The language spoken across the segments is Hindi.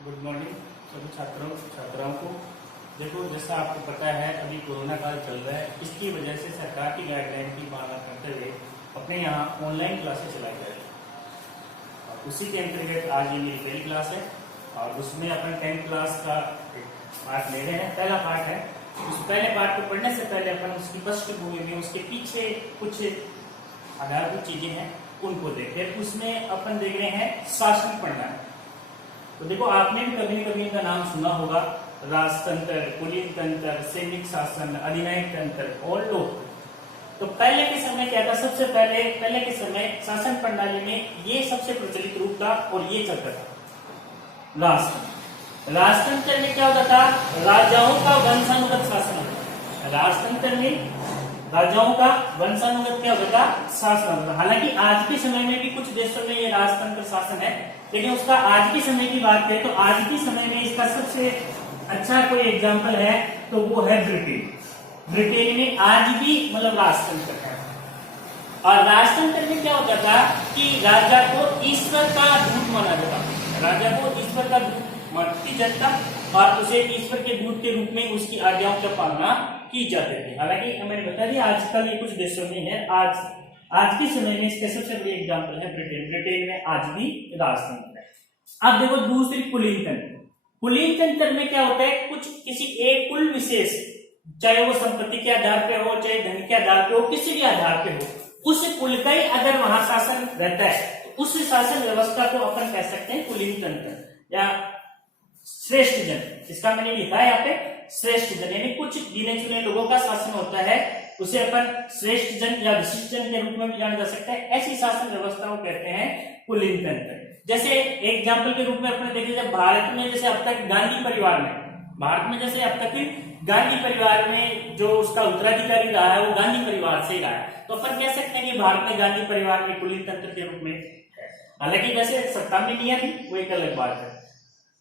गुड मॉर्निंग सभी छात्राओं को। देखो, जैसा आपको पता है अभी कोरोना काल चल रहा है, इसकी वजह से सरकार की गाइडलाइन की पालना करते हुए अपने यहाँ ऑनलाइन क्लासेस चलाई जा रही है। और उसी के अंतर्गत आज ये मेरी पहली क्लास है और उसमें अपन 10th क्लास का पार्ट ले रहे हैं। पहला पार्ट है। उस पहले पार्ट को पढ़ने से पहले अपन उसकी पृष्ठभूमि में उसके पीछे कुछ आधारभूत चीजें हैं उनको देखें। उसमें अपन देख रहे हैं शासन प्रणाली। तो देखो, आपने भी कभी न कभी इनका नाम सुना होगा, राजतंत्र, कुलीन तंत्र, सैनिक शासन, अधिनायक तंत्र और लोकतंत्र। तो पहले के समय क्या था? सबसे पहले के समय शासन प्रणाली में ये सबसे प्रचलित रूप था और ये चलता था राजतंत्र। राजतंत्र में क्या होता था? राजाओं का वंशानुगत शासन होता था। राजतंत्र में राजाओं का वंशानुगत क्या होता था? शासन होता था। हालांकि आज के समय में भी कुछ देशों में ये राजतंत्र शासन है, लेकिन उसका आज के समय की बात करें तो आज के समय में इसका सबसे अच्छा कोई एग्जांपल है तो वो है ब्रिटेन। ब्रिटेन में आज भी मतलब राजतंत्र है। और राजतंत्र में क्या होता था कि राजा को ईश्वर का दूत माना जाता था। राजा को ईश्वर का दूत मानती जनता और उसे ईश्वर के दूत के रूप में उसकी आज्ञाओं का पालना की जाती थी। हालांकि मैंने बता दिया आजकल ये कुछ देशों में है। आज के समय में इसका सबसे बड़ी एग्जाम्पल है ब्रिटेन। ब्रिटेन में आज भी राजतंत्र है। अब देखो दूसरी कुलीन तंत्र। कुलीन तंत्र में क्या होता है? कुछ किसी एक कुल विशेष, चाहे वो संपत्ति के आधार पे हो, चाहे धन के आधार पे हो, किसी भी आधार पे हो, उस कुल का ही अगर वहां शासन रहता है तो उस शासन व्यवस्था को अपन कह सकते हैं कुलीन तंत्र या श्रेष्ठ जन। इसका मैंने लिखा है यहाँ पे श्रेष्ठ जन, यानी कुछ गिने चुने लोगों का शासन होता है, उसे अपन श्रेष्ठ जन या विशिष्ट जन के रूप में भी जाना जा सकता है। ऐसी शासन व्यवस्था को कहते हैं कुलीन तंत्र। जैसे एग्जाम्पल के रूप में अपने देखे, जब भारत में जैसे अब तक गांधी परिवार में गांधी परिवार में जो उसका उत्तराधिकारी रहा है वो गांधी परिवार से ही रहा है, तो अपन कह सकते हैं कि भारत में गांधी परिवार में कुलीन तंत्र के रूप में है। हालांकि वैसे सत्ता में नहीं है, वो एक अलग बात है,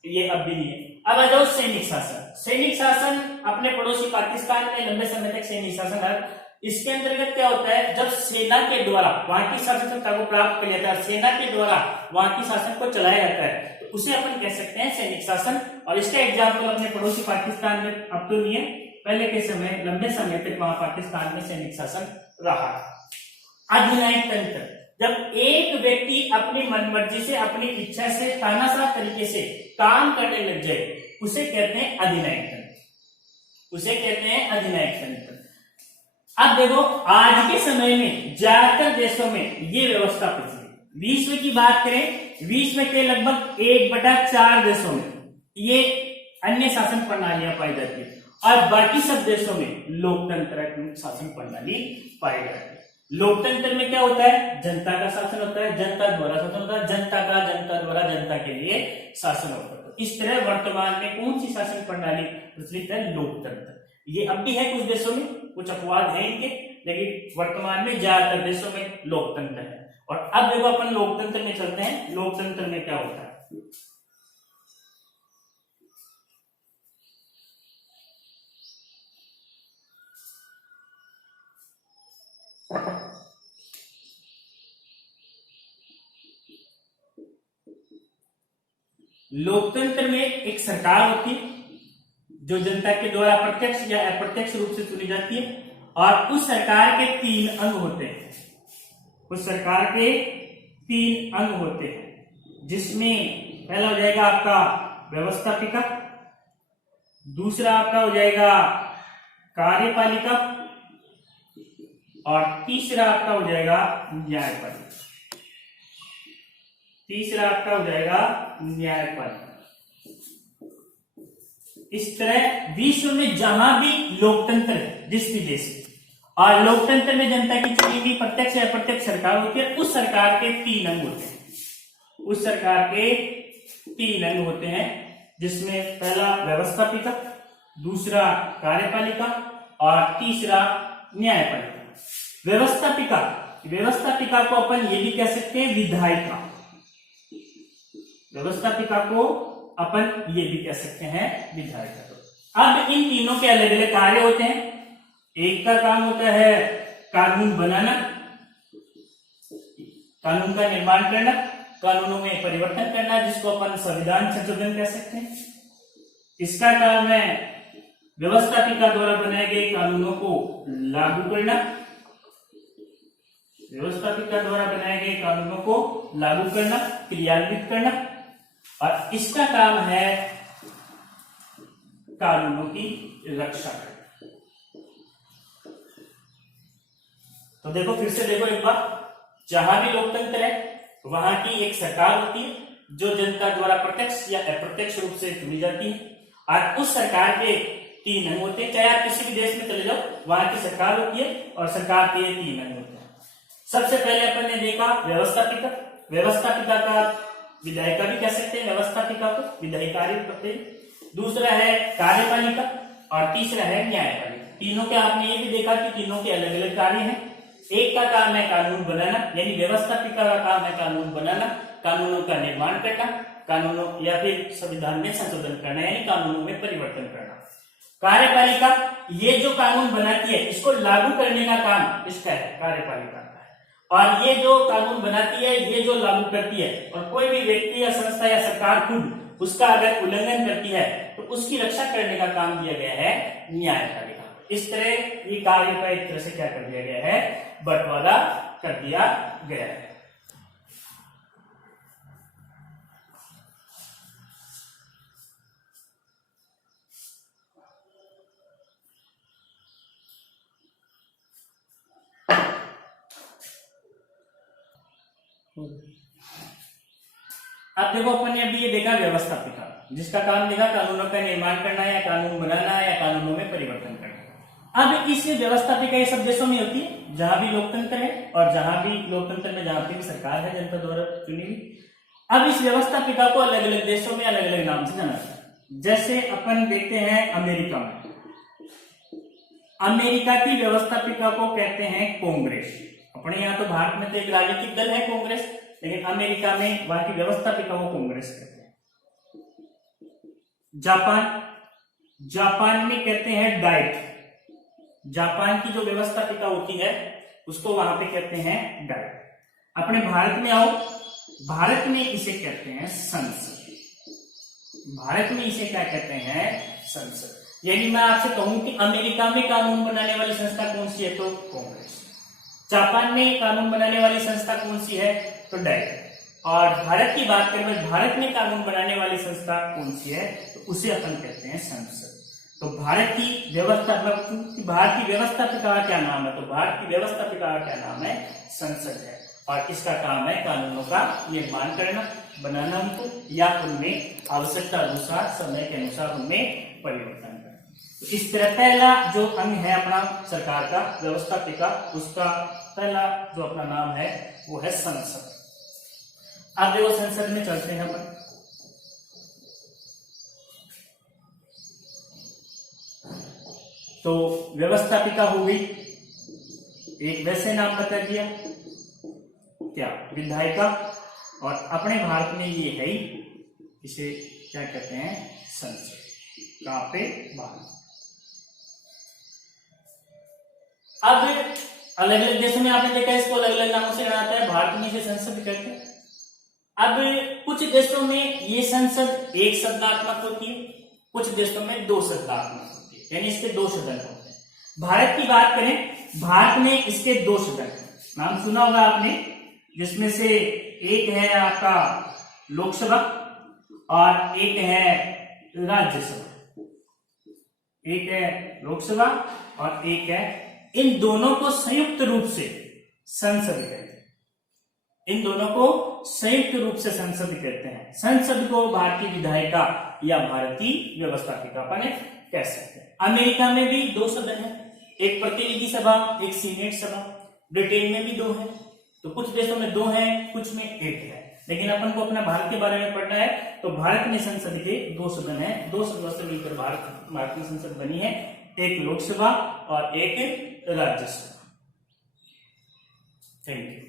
ये अब भी नहीं है। अब आ जाओ सैनिक शासन। सैनिक शासन अपने पड़ोसी पाकिस्तान में लंबे समय तक सैनिक शासन है। इसके अंतर्गत क्या होता है? जब सेना के द्वारा वहां की शासन सत्ता को प्राप्त कर जाता है, सेना के द्वारा वहां की शासन को चलाया जाता है, तो उसे अपन कह सकते हैं सैनिक शासन। और इसका एग्जाम्पल अपने पड़ोसी पाकिस्तान में अब तो नहीं है, पहले के समय लंबे समय तक वहां पाकिस्तान में सैनिक शासन रहा। अधिनायक तंत्र, जब एक व्यक्ति अपनी मनमर्जी से, अपनी इच्छा से, तानाशाह तरीके से काम करने लग जाए, उसे कहते हैं अधिनायक तंत्र। उसे कहते हैं अधिनायक तंत्र। अब देखो, आज के समय में ज्यादातर देशों में ये व्यवस्था प्रचलित। विश्व की बात करें, विश्व के लगभग 1/4 देशों में ये अन्य शासन प्रणालियां पाई जाती है और बाकी सब देशों में लोकतंत्र शासन प्रणाली पाई जाती है। लोकतंत्र में क्या होता है? जनता का शासन होता है, जनता द्वारा शासन होता है, जनता द्वारा जनता के लिए शासन होता है। इस तरह वर्तमान में कौन सी शासन प्रणाली प्रचलित है? लोकतंत्र। ये अब भी है कुछ देशों में, कुछ अपवाद है इनके, लेकिन वर्तमान में ज्यादातर देशों में लोकतंत्र है। और अब देखो अपन लोकतंत्र में चलते हैं। लोकतंत्र में क्या होता है? लोकतंत्र में एक सरकार होती है जो जनता के द्वारा प्रत्यक्ष या अप्रत्यक्ष रूप से चुनी जाती है और उस सरकार के 3 अंग होते हैं। उस सरकार के 3 अंग होते हैं, जिसमें पहला हो जाएगा आपका व्यवस्थापिका, दूसरा आपका हो जाएगा कार्यपालिका और तीसरा आपका हो जाएगा न्यायपालिका। इस तरह विश्व में जहां भी लोकतंत्र है, जिस भी देश और लोकतंत्र में जनता की चुनी हुई प्रत्यक्ष या अप्रत्यक्ष सरकार होती है, उस सरकार के 3 अंग होते हैं। उस सरकार के 3 अंग होते हैं, जिसमें पहला व्यवस्थापिका, दूसरा कार्यपालिका और तीसरा न्यायपालिका। व्यवस्थापिका को अपन ये भी कह सकते हैं विधायिका। व्यवस्थापिका को अपन ये भी कह सकते हैं विधायिका। अब इन तीनों के अलग अलग कार्य होते हैं। एक का काम होता है कानून बनाना, कानून का निर्माण करना, कानूनों में परिवर्तन करना, जिसको अपन संविधान संशोधन कह सकते हैं। इसका काम है व्यवस्थापिका द्वारा बनाए गए कानूनों को लागू करना, व्यवस्थापिका द्वारा बनाए गए कानूनों को लागू करना, क्रियान्वित करना, और इसका काम है कानूनों की रक्षा करना। तो देखो, फिर से देखो एक बार, जहां भी लोकतंत्र है वहां की एक सरकार होती है जो जनता द्वारा प्रत्यक्ष या अप्रत्यक्ष रूप से चुनी जाती है, और उस सरकार के 3 अंग होते हैं। चाहे आप किसी भी देश में चले जाओ, वहां की सरकार होती है और सरकार के 3 अंग होते हैं। सबसे पहले अपन ने देखा व्यवस्थापिका। व्यवस्थापिका का विधायिका भी कह सकते हैं, व्यवस्थापिका को विधायिकारी करते हैं। दूसरा है कार्यपालिका और तीसरा है न्यायपालिका। तीनों के आपने ये भी देखा कि तीनों के अलग अलग कार्य हैं। एक का काम है कानून बनाना, यानी व्यवस्थापिका का काम है कानून बनाना, कानूनों का निर्माण करना, कानूनों या फिर संविधान में संशोधन करना, यानी कानूनों में परिवर्तन करना। कार्यपालिका ये जो कानून बनाती है इसको लागू करने का काम इसका है, कार्यपालिका का है। और ये जो कानून बनाती है, ये जो लागू करती है, और कोई भी व्यक्ति या संस्था या सरकार खुद उसका अगर उल्लंघन करती है तो उसकी रक्षा करने का काम दिया गया है न्यायपालिका। इस तरह ये कार्य का एक तरह से क्या कर दिया गया है, बंटवारा कर दिया गया है। अब देखो, अपन ने अभी ये देखा व्यवस्थापिका, जिसका काम देखा कानूनों का निर्माण करना या कानून बनाना या कानूनों में परिवर्तन करना। अब इस व्यवस्थापिका ये सब देशों में होती है जहां भी लोकतंत्र है, और जहां भी लोकतंत्र में जहां पे भी सरकार है जनता द्वारा चुनी हुई। अब इस व्यवस्थापिका को अलग अलग देशों में अलग अलग नाम से जाना जाता है। जैसे अपन देखते हैं अमेरिका में, अमेरिका की व्यवस्थापिका को कहते हैं कांग्रेस। अपने यहाँ तो भारत में तो एक राजनीतिक दल है कांग्रेस, लेकिन अमेरिका में वहां की व्यवस्थापिका को कांग्रेस कहते हैं। जापान में कहते हैं डाइट। जापान की जो व्यवस्थापिका होती है उसको वहां पे कहते हैं डाइट। अपने भारत में आओ, भारत में इसे कहते हैं संसद। भारत में इसे क्या कहते हैं, संसद। यानी मैं आपसे कहूं कि अमेरिका में कानून बनाने वाली संस्था कौन सी है, तो कांग्रेस। जापान में कानून बनाने वाली संस्था कौन सी है, तो डाइट। और भारत की बात करें, भारत में कानून बनाने वाली संस्था कौन सी है, तो उसे अपन कहते हैं संसद। तो भारत की व्यवस्थापिका का क्या नाम है, तो भारत की व्यवस्थापिका का क्या नाम है, संसद है। और इसका काम है कानूनों का निर्माण करना, बनाना उनको, या उनमें आवश्यकता अनुसार समय के अनुसार उनमें परिवर्तन करना। तो इस तरह पहला जो अंग है अपना सरकार का व्यवस्थापिका, उसका पहला जो अपना नाम है वो है संसद। अब देखो, संसद में चलते हैं अपन। तो व्यवस्थापिका हो गई, एक वैसे नाम बता दिया क्या, विधायिका। और अपने भारत में ये है ही, इसे क्या कहते हैं, संसद। कहां पे, भारत। अब अलग अलग देशों में आपने देखा इसको अलग अलग नामों से जाना जाता है। भारत में इसे संसद कहते हैं। अब कुछ देशों में ये संसद एक शब्दात्मक होती है, कुछ देशों में 2 शब्दात्मक होती है, यानी इसके 2 सदन होते हैं। भारत की बात करें, भारत में इसके 2 सदन हैं। नाम सुना होगा आपने, जिसमें से एक है आपका लोकसभा और एक है राज्यसभा। एक है लोकसभा और एक है, इन दोनों को संयुक्त रूप से संसद कहते हैं। इन दोनों को संयुक्त रूप से संसद कहते हैं। संसद को भारतीय विधायिका या भारतीय व्यवस्थापिका अपन कह सकते हैं। अमेरिका में भी 2 सदन है, एक प्रतिनिधि सभा, एक सीनेट सभा। ब्रिटेन में भी 2 है। तो कुछ देशों में 2 है, कुछ में 1 है। लेकिन अपन को अपना भारत के बारे में पढ़ना है, तो भारत में संसद के 2 सदन है। 2 सदनों से मिलकर भारत की संसद बनी है, एक लोकसभा और एक राज्यसभा। Thank you.